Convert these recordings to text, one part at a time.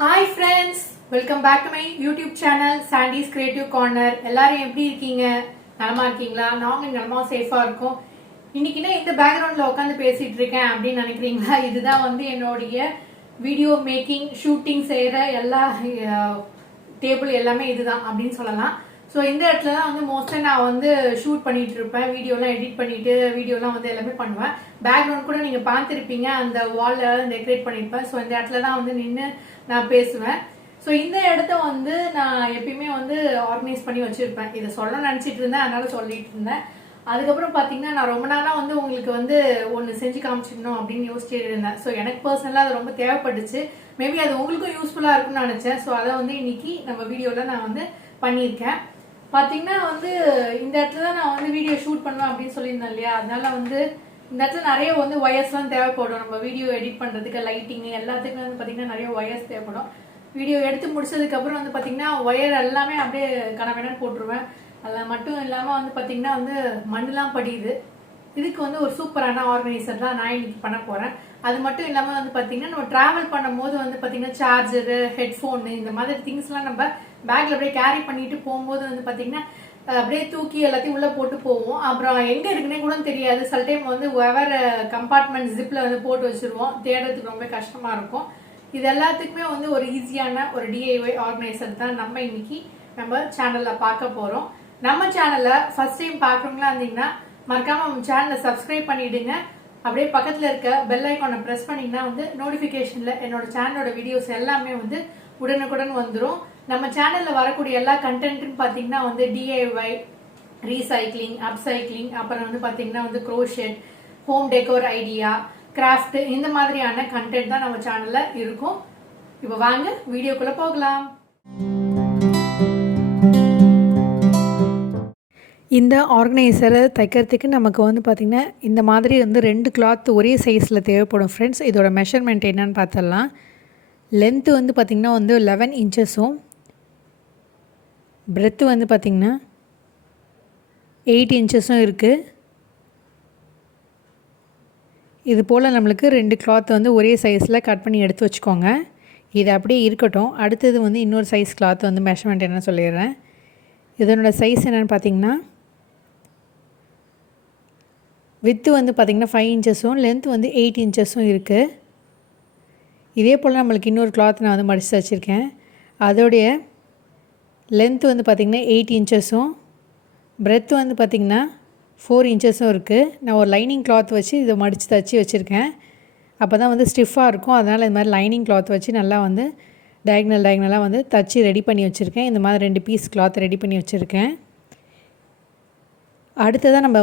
Hi friends, welcome back to my YouTube channel Sandy's Creative Corner. எல்லாரும் எப்படி இருக்கீங்க? நலமா இருக்கீங்களா? நாங்க நலமா சேஃபா இருக்கோம். இன்னைக்கு நான் இந்த பேக்ரவுண்ட்ல உட்கார்ந்து பேசிட்டு இருக்கேன் அப்படின்னு நினைக்கிறீங்களா? இதுதான் என்னோட வீடியோ மேக்கிங் ஷூட்டிங் செய்யற எல்லா டேபிள் எல்லாமே இதுதான் அப்படின்னு சொல்லலாம். ஸோ இந்த இடத்துல தான் மோஸ்ட்டாக நான் ஷூட் பண்ணிட்டு இருப்பேன், வீடியோலாம் எடிட் பண்ணிட்டு வீடியோலாம் எல்லாமே பண்ணுவேன். பேக்ரவுண்ட் கூட நீங்கள் பார்த்துருப்பீங்க, அந்த வாலில் டெக்கரேட் பண்ணியிருப்பேன். ஸோ இந்த இடத்துல தான் நின்று நான் பேசுவேன். ஸோ இந்த இடத்த நான் எப்பயுமே ஆர்கனைஸ் பண்ணி வச்சிருப்பேன். இதை சொல்ல நினச்சிட்டு இருந்தேன், அதனால சொல்லிட்டு இருந்தேன். அதுக்கப்புறம் பார்த்தீங்கன்னா நான் ரொம்ப நாளாக உங்களுக்கு ஒன்று செஞ்சு காமிச்சிடணும் அப்படின்னு யோசிச்சுட்டு இருந்தேன். ஸோ எனக்கு பர்சனலாக அது ரொம்ப தேவைப்பட்டுச்சு. மேபி அது உங்களுக்கும் யூஸ்ஃபுல்லாக இருக்கும்னு நினச்சேன். ஸோ அதை இன்னைக்கு நம்ம வீடியோவில் நான் பண்ணியிருக்கேன். பார்த்தீங்கன்னா இந்த இடத்துல தான் நான் வீடியோ ஷூட் பண்ணுவேன் அப்படின்னு சொல்லியிருந்தேன் இல்லையா? அதனால இந்த இடத்துல நிறைய ஒயர்ஸ்லாம் தேவைப்படும். நம்ம வீடியோ எடிட் பண்ணுறதுக்கு, லைட்டிங் எல்லாத்துக்கும் பார்த்தீங்கன்னா நிறைய ஒயர்ஸ் தேவைப்படும். வீடியோ எடுத்து முடிச்சதுக்கப்புறம் பார்த்தீங்கன்னா ஒயர் எல்லாமே அப்படியே கனவேனு போட்டுருவேன். அதில் மட்டும் இல்லாமல் பார்த்தீங்கன்னா மண்ணுலாம் படியுது. இதுக்கு ஒரு சூப்பரான ஆர்கனைசர் தான் நான் இன்னைக்கு பண்ண போகிறேன். அது மட்டும் இல்லாமல் பார்த்தீங்கன்னா நம்ம ட்ராவல் பண்ணும்போது பார்த்தீங்கன்னா சார்ஜரு, ஹெட்ஃபோனு இந்த மாதிரி திங்ஸ்லாம் நம்ம பேக்கில் அப்படியே கேரி பண்ணிட்டு போகும்போது பார்த்தீங்கன்னா அப்படியே தூக்கி எல்லாத்தையும் உள்ளே போட்டு போவோம். அப்புறம் எங்கே இருக்குன்னே கூட தெரியாது. சில டைம் வேற கம்பார்ட்மெண்ட் ஜிப்பில் போட்டு வச்சுருவோம். தேடுறதுக்கு ரொம்ப கஷ்டமாக இருக்கும். இது எல்லாத்துக்குமே ஒரு ஈஸியான ஒரு டிஐஒய் ஆர்கனைசர் தான் நம்ம இன்னைக்கு நம்ம சேனலில் பார்க்க போகிறோம். நம்ம சேனலில் ஃபர்ஸ்ட் டைம் பார்க்குறவங்களா இருந்தீங்கன்னா மறக்காம நம்ம சேனலை சப்ஸ்கிரைப் பண்ணிடுங்க. அப்படியே பக்கத்தில் இருக்க பெல் ஐக்கானை ப்ரெஸ் பண்ணிங்கன்னா நோட்டிஃபிகேஷனில் என்னோட சேனலோட வீடியோஸ் எல்லாமே உடனுக்குடன் வந்துடும். நம்ம சேனலில் வரக்கூடிய எல்லா கண்டென்ட்னு பார்த்தீங்கன்னா டிஐஒய், ரீசைக்ளிங், அப்சைக்ளிங், அப்புறம் பார்த்தீங்கன்னா crochet, home decor idea, craft, இந்த மாதிரியான கண்டென்ட் தான் நம்ம சேனலில் இருக்கும். இப்போ வாங்க வீடியோக்குள்ளே போகலாம். இந்த ஆர்கனைசரை தைக்கிறதுக்கு நமக்கு பார்த்திங்கன்னா இந்த மாதிரி 2 கிளாத் ஒரே சைஸில் தேவைப்படும் ஃப்ரெண்ட்ஸ். இதோட மெஷர்மெண்ட் என்னன்னு பார்த்துடலாம். லென்த்து பார்த்திங்கன்னா 11 இன்ச்சஸும், பிரெத்து பார்த்திங்கன்னா 8 இன்ச்சஸும் இருக்குது. இது போல் நம்மளுக்கு 2 கிளாத் ஒரே சைஸில் கட் பண்ணி எடுத்து வச்சுக்கோங்க. இது அப்படியே இருக்கட்டும். அடுத்தது இன்னொரு சைஸ் கிளாத் மெஷர்மெண்ட் என்னன்னு சொல்லிடுறேன். இதனோட சைஸ் என்னென்னு பார்த்திங்கன்னா வித்து பார்த்திங்கன்னா 5 இன்ச்சஸும், லென்த் 8 இன்ச்சஸும் இருக்குது. இதே போல் நம்மளுக்கு இன்னொரு கிளாத் நான் மடித்து வச்சுருக்கேன். அதோடைய லென்த் பார்த்திங்கன்னா 8 இன்ச்சஸும், பிரெத் பார்த்திங்கன்னா 4 இன்ச்சஸும் இருக்குது. நான் ஒரு லைனிங் கிளாத் வச்சு இதை மடித்து தச்சு வச்சுருக்கேன். அப்போ தான் ஸ்டிஃபாக இருக்கும். அதனால் இந்த மாதிரி லைனிங் கிளாத் வச்சு நல்லா டயக்னலாக தச்சு ரெடி பண்ணி வச்சுருக்கேன். இந்த மாதிரி 2 பீஸ் கிளாத் ரெடி பண்ணி வச்சுருக்கேன். அடுத்ததாக நம்ம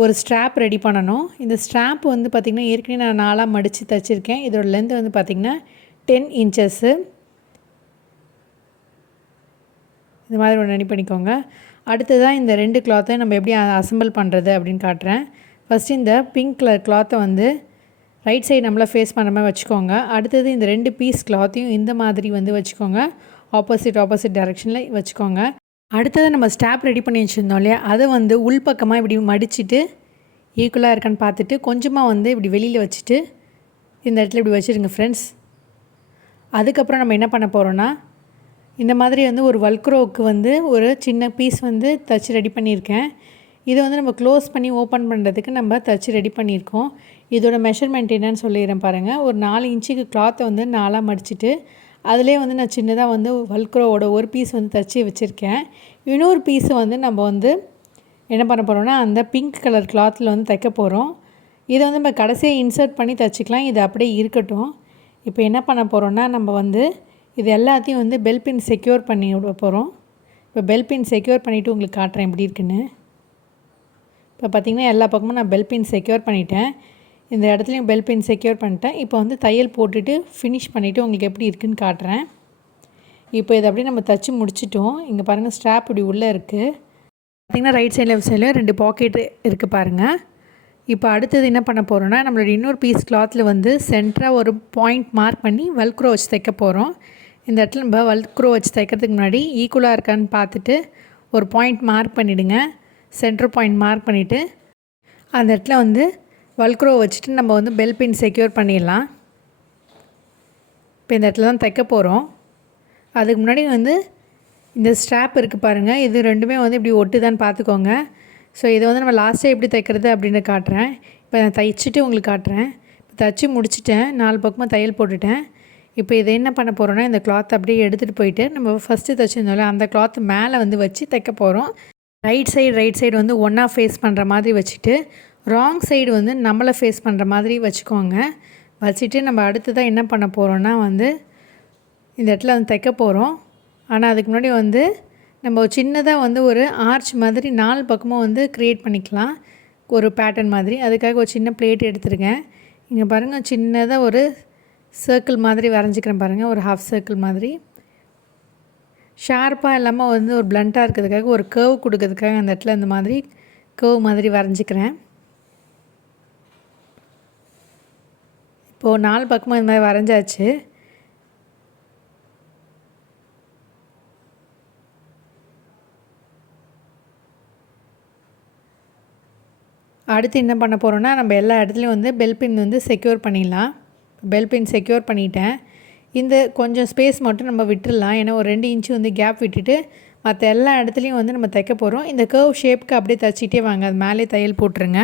ஒரு ஸ்ட்ராப் ரெடி பண்ணணும். இந்த ஸ்ட்ராப் பார்த்திங்கன்னா ஏற்கனவே நான் 4ஆக மடித்து தைச்சிருக்கேன். இதோட லென்த் பார்த்திங்கன்னா 10 இன்ச்சஸ்ஸு. இந்த மாதிரி ஒன்று ரெடி பண்ணிக்கோங்க. அடுத்ததாக இந்த 2 கிளாத்தை நம்ம எப்படி அசம்பிள் பண்ணுறது அப்படின்னு காட்டுறேன். ஃபஸ்ட்டு இந்த பிங்க் கலர் கிளாத்தை ரைட் சைடு நம்மளை ஃபேஸ் பண்ண மாதிரி வச்சுக்கோங்க. அடுத்தது இந்த 2 பீஸ் கிளாத்தையும் இந்த மாதிரி வச்சுக்கோங்க. ஆப்போசிட் டைரெக்ஷனில் வச்சுக்கோங்க. அடுத்தது நம்ம ஸ்டாப் ரெடி பண்ணி வச்சுருந்தோம் இல்லையா, அதை உள்பக்கமாக இப்படி மடிச்சுட்டு ஈக்குவலாக இருக்கான்னு பார்த்துட்டு கொஞ்சமாக இப்படி வெளியில் வச்சுட்டு இந்த இடத்துல இப்படி வச்சுருங்க ஃப்ரெண்ட்ஸ். அதுக்கப்புறம் நம்ம என்ன பண்ண போகிறோன்னா இந்த மாதிரி ஒரு வல்க்ரோவுக்கு ஒரு சின்ன பீஸ் தச்சு ரெடி பண்ணியிருக்கேன். இதை நம்ம க்ளோஸ் பண்ணி ஓப்பன் பண்ணுறதுக்கு நம்ம தச்சு ரெடி பண்ணியிருக்கோம். இதோட மெஷர்மெண்ட் என்னன்னு சொல்லிடுறேன் பாருங்கள். ஒரு 4 இன்ச்சுக்கு கிளாத்தை 4ஆக மடிச்சுட்டு அதிலே நான் சின்னதாக வல்க்ரோவோட ஒரு பீஸ் தச்சு வச்சுருக்கேன். இன்னொரு பீஸு நம்ம என்ன பண்ண போகிறோன்னா அந்த பிங்க் கலர் கிளாத்தில் தைக்க போகிறோம். இதை நம்ம கடைசியாக இன்சர்ட் பண்ணி தைச்சிக்கலாம். இது அப்படியே இருக்கட்டும். இப்போ என்ன பண்ண போகிறோன்னா நம்ம இது எல்லாத்தையும் பெல் பின் செக்யூர் பண்ணி விட போகிறோம். இப்போ பெல் பின் செக்யூர் பண்ணிவிட்டு உங்களுக்கு காட்டுறேன் எப்படி இருக்குன்னு. இப்போ பார்த்திங்கன்னா எல்லா பக்கமும் நான் பெல் பின் செக்யூர் பண்ணிட்டேன். இந்த இடத்துலையும் பெல் பின் செக்யூர் பண்ணிட்டேன். இப்போ தையல் போட்டுட்டு ஃபினிஷ் பண்ணிவிட்டு உங்களுக்கு எப்படி இருக்குதுன்னு காட்டுறேன். இப்போ இதை அப்படியே நம்ம தைச்சி முடிச்சிட்டோம். இங்கே பாருங்கள், ஸ்ட்ராப் இப்படி உள்ளே இருக்குது. பார்த்திங்கன்னா ரைட் சைடில் லெஃப்ட் சைடில் 2 பாக்கெட்டு இருக்குது பாருங்கள். இப்போ அடுத்தது என்ன பண்ண போகிறோன்னா நம்மளோட இன்னொரு பீஸ் கிளாத்தில் சென்டராக ஒரு பாயிண்ட் மார்க் பண்ணி வல்க்ரோ வச்சு தைக்க போகிறோம். இந்த இடத்துல நம்ம வல்க்ரோ வச்சு தைக்கிறதுக்கு முன்னாடி ஈக்குவலாக இருக்கான்னு பார்த்துட்டு ஒரு பாயிண்ட் மார்க் பண்ணிவிடுங்க. சென்டர் பாயிண்ட் மார்க் பண்ணிவிட்டு அந்த இடத்துல வல்க்ரோ வச்சுட்டு நம்ம பெல் பின் செக்யூர் பண்ணிடலாம். இப்போ இந்த இடத்துல தான் தைக்க போகிறோம். அதுக்கு முன்னாடி வந்து இந்த ஸ்ட்ராப் இருக்குது பாருங்கள், இது ரெண்டுமே வந்து இப்படி ஒட்டுதான்னு பார்த்துக்கோங்க. ஸோ இதை வந்து நம்ம லாஸ்ட்டாக எப்படி தைக்கிறது அப்படின்னு காட்டுறேன். இப்போ நான் தைச்சிட்டு உங்களுக்கு காட்டுறேன். இப்போ தைச்சி முடிச்சிட்டேன், 4 பக்கமாக தையல் போட்டுட்டேன். இப்போ இதை என்ன பண்ண போகிறோன்னா, இந்த கிளாத் அப்படியே எடுத்துகிட்டு போயிட்டு நம்ம ஃபஸ்ட்டு தைச்சிருந்தோம்ல அந்த கிளாத் மேலே வந்து வச்சு தைக்க போகிறோம். ரைட் சைடு வந்து ஒன்றா ஃபேஸ் பண்ணுற மாதிரி வச்சுட்டு, ராங் சைடு வந்து நம்மளை ஃபேஸ் பண்ணுற மாதிரி வச்சுக்கோங்க. வச்சுட்டு நம்ம அடுத்ததாக என்ன பண்ண போகிறோன்னா வந்து இந்த இடத்துல வந்து தைக்க போகிறோம். ஆனால் அதுக்கு முன்னாடி வந்து நம்ம சின்னதாக வந்து ஒரு ஆர்ச் மாதிரி 4 பக்கமும் வந்து க்ரியேட் பண்ணிக்கலாம், ஒரு பேட்டர்ன் மாதிரி. அதுக்காக ஒரு சின்ன பிளேட் எடுத்துருக்கேன். இங்கே பாருங்கள், சின்னதாக ஒரு சர்க்கிள் மாதிரி வரைஞ்சிக்கிறேன் பாருங்கள், ஒரு ஹாஃப் சர்க்கிள் மாதிரி. ஷார்ப்பாக இல்லாமல் வந்து ஒரு பிளண்ட்டாக இருக்கிறதுக்காக, ஒரு கர்வ் கொடுக்கறதுக்காக அந்த இடத்துல இந்த மாதிரி கர்வ் மாதிரி வரைஞ்சிக்கிறேன். இப்போது 4 பக்கமும் இந்த மாதிரி வரைஞ்சாச்சு. அடுத்து என்ன பண்ண போகிறோன்னா, நம்ம எல்லா இடத்துலையும் வந்து பெல் பின் வந்து செக்யூர் பண்ணிடலாம். பெல் பின் செக்யூர் பண்ணிட்டேன். இந்த கொஞ்சம் ஸ்பேஸ் மட்டும் நம்ம விட்டுடலாம், ஏன்னா ஒரு 2 இன்ச்சு வந்து கேப் விட்டுட்டு மற்ற எல்லா இடத்துலையும் வந்து நம்ம தைக்க போகிறோம். இந்த கர்வ் ஷேப்புக்கு அப்படியே தைச்சிட்டே வாங்க, அது மேலே தையல் போட்டுருங்க.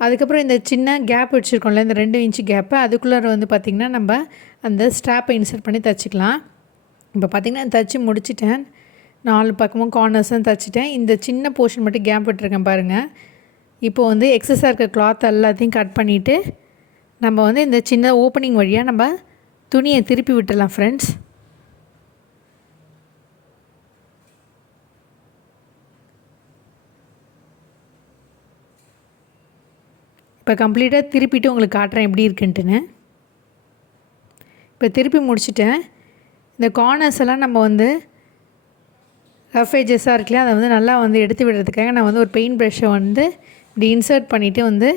அதுக்கப்புறம் இந்த சின்ன கேப் வச்சுருக்கோம்ல, இந்த 2 இன்ச்சு கேப்பு, அதுக்குள்ளே வந்து பார்த்திங்கன்னா நம்ம அந்த ஸ்ட்ராப்பை இன்சர்ட் பண்ணி தைச்சிக்கலாம். இப்போ பார்த்திங்கன்னா தைச்சி முடிச்சிட்டேன், 4 பக்கமும் கார்னர்ஸும் தைச்சிட்டேன். இந்த சின்ன போர்ஷன் மட்டும் கேப் விட்டுருக்கேன் பாருங்கள். இப்போ வந்து எக்ஸஸாக இருக்க கிளாத் எல்லாத்தையும் கட் பண்ணிவிட்டு நம்ம வந்து இந்த சின்ன ஓப்பனிங் வழியாக நம்ம துணியை திருப்பி விட்டுடலாம் ஃப்ரெண்ட்ஸ். இப்போ கம்ப்ளீட்டாக திருப்பிட்டு உங்களுக்கு காட்டுறேன் எப்படி இருக்குன்ட்டுன்னு. இப்போ திருப்பி முடிச்சுட்டேன். இந்த கார்னர்ஸ் எல்லாம் நம்ம வந்து ரஃப் எட்ஜஸாக இருக்குல்லையா, அதை வந்து நல்லா வந்து எடுத்து விடுறதுக்காக நான் வந்து ஒரு பெயிண்ட் ப்ரஷ்ஷை வந்து இப்படி இன்சர்ட் பண்ணிவிட்டு வந்து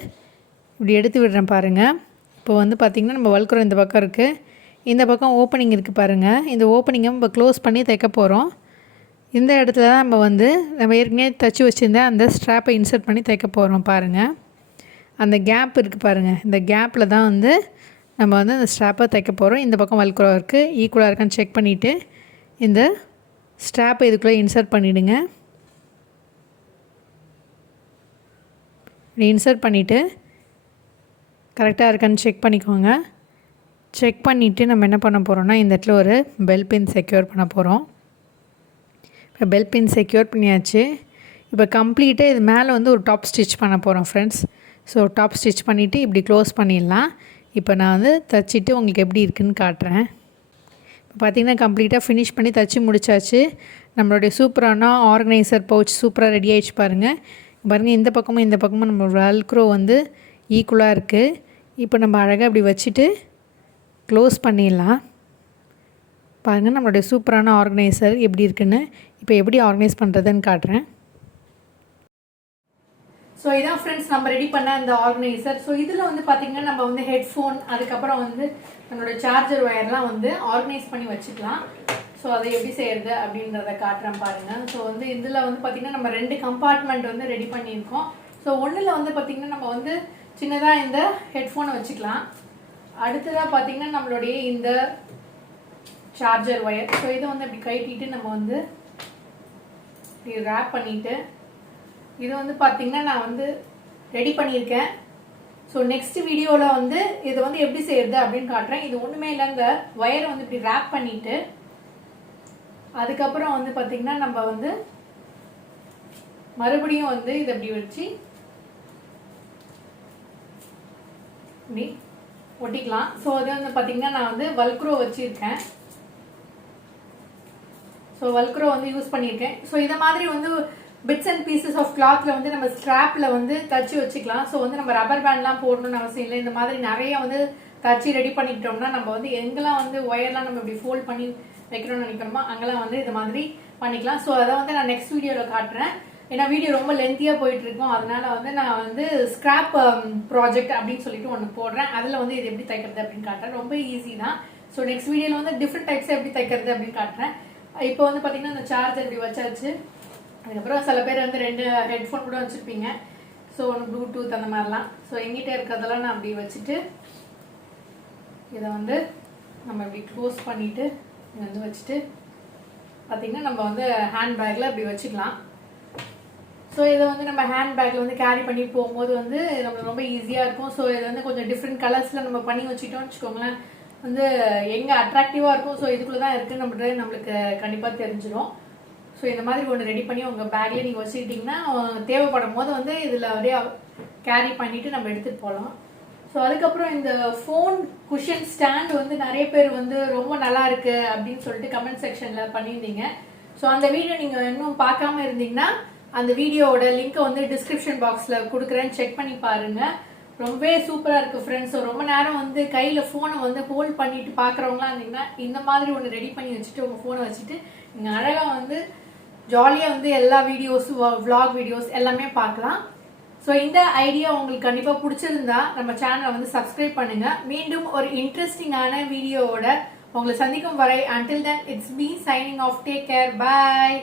இப்படி எடுத்து விடுறேன் பாருங்கள். இப்போ வந்து பார்த்திங்கன்னா நம்ம வல்குறோம், இந்த பக்கம் இருக்குது, இந்த பக்கம் ஓப்பனிங் இருக்குது பாருங்கள். இந்த ஓப்பனிங்கை நம்ம க்ளோஸ் பண்ணி தைக்க போகிறோம். இந்த இடத்துல தான் நம்ம ஏற்கனவே தைச்சி வச்சுருந்த அந்த ஸ்ட்ராப்பை இன்சர்ட் பண்ணி தைக்க போகிறோம் பாருங்கள். அந்த கேப் இருக்குது பாருங்கள், இந்த கேப்பில் தான் வந்து நம்ம வந்து அந்த ஸ்ட்ராப்பை தைக்க போகிறோம். இந்த பக்கம் வல்குறோம் இருக்குது, ஈக்குவலாக இருக்கான்னு செக் பண்ணிவிட்டு இந்த ஸ்ட்ராப்பை இதுக்குள்ளே இன்சர்ட் பண்ணிவிடுங்க. இப்படி இன்சர்ட் பண்ணிவிட்டு கரெக்டாக இருக்கான்னு செக் பண்ணிக்கோங்க. செக் பண்ணிவிட்டு நம்ம என்ன பண்ண போகிறோம்னா, இந்த இடத்துல ஒரு பெல் பின் செக்யூர் பண்ண போகிறோம். இப்போ பெல் பின் செக்யூர் பண்ணியாச்சு. இப்போ கம்ப்ளீட்டாக இது மேலே வந்து ஒரு டாப் ஸ்டிச் பண்ண போகிறோம் ஃப்ரெண்ட்ஸ். ஸோ டாப் ஸ்டிச் பண்ணிவிட்டு இப்படி க்ளோஸ் பண்ணிடலாம். இப்போ நான் வந்து தைச்சிட்டு உங்களுக்கு எப்படி இருக்குதுன்னு காட்டுறேன். இப்போ பார்த்திங்கன்னா கம்ப்ளீட்டாக ஃபினிஷ் பண்ணி தைச்சி முடிச்சாச்சு. நம்மளுடைய சூப்பரான ஆர்கனைசர் பவுச் சூப்பராக ரெடி ஆகிடுச்சு பாருங்கள். பாருங்கள், இந்த பக்கமும் நம்ம வெல்க்ரோ வந்து ஈக்குவலாக இருக்குது. இப்போ நம்ம அழகாக இப்படி வச்சுட்டு க்ளோஸ் பண்ணிடலாம். பாருங்கள் நம்மளுடைய சூப்பரான ஆர்கனைசர் எப்படி இருக்குன்னு. இப்போ எப்படி ஆர்கனைஸ் பண்ணுறதுன்னு காட்டுறேன். ஸோ இதான் ஃப்ரெண்ட்ஸ் நம்ம ரெடி பண்ண இந்த ஆர்கனைசர். ஸோ இதில் வந்து பார்த்திங்கன்னா நம்ம வந்து ஹெட்ஃபோன், அதுக்கப்புறம் வந்து நம்மளோட சார்ஜர் ஒயர்லாம் வந்து ஆர்கனைஸ் பண்ணி வச்சுக்கலாம். ஸோ அதை எப்படி செய்கிறது அப்படின்றத காட்டுறேன் பாருங்கள். ஸோ வந்து இதில் வந்து பார்த்திங்கன்னா நம்ம 2 கம்பார்ட்மெண்ட் வந்து ரெடி பண்ணியிருக்கோம். ஸோ ஒன்றில் வந்து பார்த்திங்கன்னா நம்ம வந்து சின்னதாக இந்த ஹெட்ஃபோனை வச்சுக்கலாம். அடுத்ததாக பார்த்திங்கன்னா நம்மளுடைய இந்த சார்ஜர் ஒயர். ஸோ இதை வந்து அப்படி கட்டிட்டு நம்ம வந்து இப்படி ரேப் பண்ணிவிட்டு இது வந்து பார்த்திங்கன்னா நான் வந்து ரெடி பண்ணியிருக்கேன். ஸோ நெக்ஸ்ட் வீடியோவில் வந்து இதை வந்து எப்படி செய்கிறது அப்படின்னு காட்டுறேன். இது ஒன்றுமே இல்லை, இந்த ஒயரை வந்து இப்படி ரேப் பண்ணிவிட்டு அதுக்கப்புறம் வந்து பார்த்திங்கன்னா நம்ம வந்து மறுபடியும் வந்து இதை இப்படி வச்சு இப்படி ஒட்டிக்கலாம். ஸோ அது வந்து பார்த்திங்கன்னா நான் வந்து வல்க்ரோ வச்சுருக்கேன். ஸோ வல்க்ரோ வந்து யூஸ் பண்ணியிருக்கேன். ஸோ இதை மாதிரி வந்து பிட்ஸ் அண்ட் பீசஸ் ஆஃப் கிளாத்தில் வந்து நம்ம ஸ்ட்ராப்பில் வந்து தச்சு வச்சுக்கலாம். ஸோ வந்து நம்ம ரப்பர் பேண்ட்லாம் போடணும்னு அவசியம் இல்லை. இந்த மாதிரி நிறைய வந்து தச்சு ரெடி பண்ணிக்கிட்டோம்னா நம்ம வந்து எங்கெல்லாம் வந்து ஒயர்லாம் நம்ம இப்படி ஃபோல்ட் பண்ணி வைக்கணும்னு நினைக்கிறோமோ அங்கெல்லாம் வந்து இது மாதிரி பண்ணிக்கலாம். ஸோ அதை வந்து நான் நெக்ஸ்ட் வீடியோவில் காட்டுறேன். ஏன்னா வீடியோ ரொம்ப லென்த்தியாக போயிட்டு இருக்கும், அதனால வந்து நான் வந்து ஸ்கிராப் ப்ராஜெக்ட் அப்படின்னு சொல்லிட்டு ஒன்று போடுறேன். அதில் வந்து இது எப்படி தைக்கிறது அப்படின்னு காட்டுறேன். ரொம்ப ஈஸி தான். ஸோ நெக்ஸ்ட் வீடியோவில் வந்து டிஃப்ரெண்ட் டைப்ஸ் எப்படி தைக்கிறது அப்படின்னு காட்டுறேன். இப்போ வந்து பார்த்தீங்கன்னா இந்த சார்ஜர் இப்படி வச்சாச்சு. அதுக்கப்புறம் சில பேர் வந்து 2 ஹெட்ஃபோன் கூட வச்சுருப்பீங்க. ஸோ ஒன்று ப்ளூடூத் அந்த மாதிரிலாம். ஸோ எங்கிட்ட இருக்கிறதெல்லாம் நான் அப்படி வச்சுட்டு இதை வந்து நம்ம இப்படி க்ளோஸ் பண்ணிட்டு இங்க வந்து வச்சுட்டு பார்த்தீங்கன்னா நம்ம வந்து ஹேண்ட் பேக்ல இப்படி வச்சுக்கலாம். ஸோ இதை வந்து நம்ம ஹேண்ட் பேக்ல வந்து கேரி பண்ணி போகும்போது வந்து நம்மளுக்கு ரொம்ப ஈஸியாக இருக்கும். ஸோ இதை வந்து கொஞ்சம் டிஃப்ரெண்ட் கலர்ஸில் நம்ம பண்ணி வச்சுட்டோம்னு வச்சுக்கோங்களேன், வந்து எங்கே அட்ராக்டிவாக இருக்கும். ஸோ இதுக்குள்ளே தான் இருக்குது நம்மளுக்கு கண்டிப்பாக தெரிஞ்சிடும். ஸோ இந்த மாதிரி ஒன்று ரெடி பண்ணி உங்கள் பேக்லேயே நீங்கள் வச்சுக்கிட்டிங்கன்னா தேவைப்படும் போது வந்து இதில் அப்படியே கேரி பண்ணிவிட்டு நம்ம எடுத்துகிட்டு போகலாம். ஸோ அதுக்கப்புறம் இந்த ஃபோன் குஷன் ஸ்டாண்ட் வந்து நிறைய பேர் வந்து ரொம்ப நல்லா இருக்கு அப்படின்னு சொல்லிட்டு கமெண்ட் செக்ஷனில் பண்ணியிருந்தீங்க. ஸோ அந்த வீடியோ நீங்கள் இன்னும் பார்க்காம இருந்தீங்கன்னா அந்த வீடியோவோட லிங்க்கை வந்து டிஸ்கிரிப்ஷன் பாக்ஸில் கொடுக்குறேன்னு செக் பண்ணி பாருங்கள். ரொம்பவே சூப்பராக இருக்குது ஃப்ரெண்ட்ஸ். ஸோ ரொம்ப நேரம் வந்து கையில் ஃபோனை வந்து ஹோல்ட் பண்ணிட்டு பார்க்குறவங்களாம் இருந்தீங்கன்னா இந்த மாதிரி ஒன்று ரெடி பண்ணி வச்சுட்டு உங்கள் ஃபோனை வச்சுட்டு நீங்கள் அழகாக வந்து ஜாலியாக வந்து எல்லா வீடியோஸ் vlog வீடியோஸ் எல்லாமே பார்க்கலாம். ஸோ இந்த ஐடியா உங்களுக்கு கண்டிப்பாக பிடிச்சிருந்தா நம்ம சேனலை வந்து சப்ஸ்கிரைப் பண்ணுங்க. மீண்டும் ஒரு இன்ட்ரெஸ்டிங்கான வீடியோவோட உங்களை சந்திக்கும் வரை until then it's me signing off. Take care. Bye.